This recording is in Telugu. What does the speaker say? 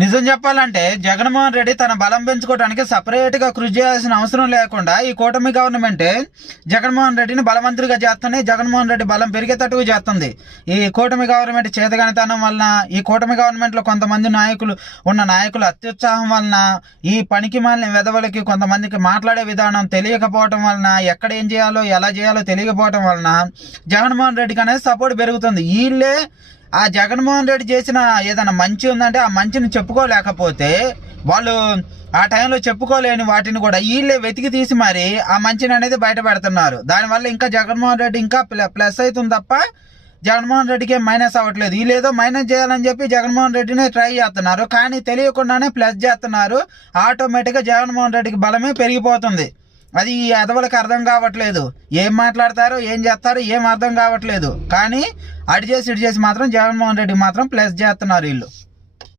నిజం చెప్పాలంటే జగన్మోహన్ రెడ్డి తన బలం పెంచుకోవడానికి సపరేట్గా కృషి చేయాల్సిన అవసరం లేకుండా ఈ కూటమి గవర్నమెంటే జగన్మోహన్ రెడ్డిని బలవంతుడిగా చేస్తుంది. జగన్మోహన్ రెడ్డి బలం పెరిగేటట్టుగా చేస్తుంది. ఈ కూటమి గవర్నమెంట్ చేతగానితనం వలన, ఈ కూటమి గవర్నమెంట్లో కొంతమంది నాయకులు అత్యుత్సాహం వలన, ఈ పనికి మాలిన వెధవలకి కొంతమందికి మాట్లాడే విధానం తెలియకపోవటం వలన, ఎక్కడ ఏం చేయాలో ఎలా చేయాలో తెలియకపోవటం వలన జగన్మోహన్ రెడ్డికి అనేది సపోర్ట్ పెరుగుతుంది. వీళ్ళే ఆ జగన్మోహన్ రెడ్డి చేసిన ఏదైనా మంచి ఉందంటే ఆ మంచిని చెప్పుకోలేకపోతే, వాళ్ళు ఆ టైంలో చెప్పుకోలేని వాటిని కూడా వీళ్ళే వెతికి తీసి మరి ఆ మంచిని అనేది బయట పెడుతున్నారు. దానివల్ల ఇంకా జగన్మోహన్ రెడ్డి ఇంకా ప్లస్ అవుతుంది తప్ప జగన్మోహన్ రెడ్డికి మైనస్ అవ్వట్లేదు. వీళ్ళేదో మైనస్ చేయాలని చెప్పి జగన్మోహన్ రెడ్డిని ట్రై చేస్తున్నారు, కానీ తెలియకుండానే ప్లస్ చేస్తున్నారు. ఆటోమేటిక్గా జగన్మోహన్ రెడ్డికి బలమే పెరిగిపోతుంది. అది ఈ అదవలకు అర్థం కావట్లేదు. ఏం మాట్లాడతారో ఏం చేస్తారో ఏం అర్థం కావట్లేదు. కానీ అటు చేసి ఇటు చేసి మాత్రం జగన్మోహన్ రెడ్డి మాత్రం ప్లస్ చేస్తున్నారు వీళ్ళు.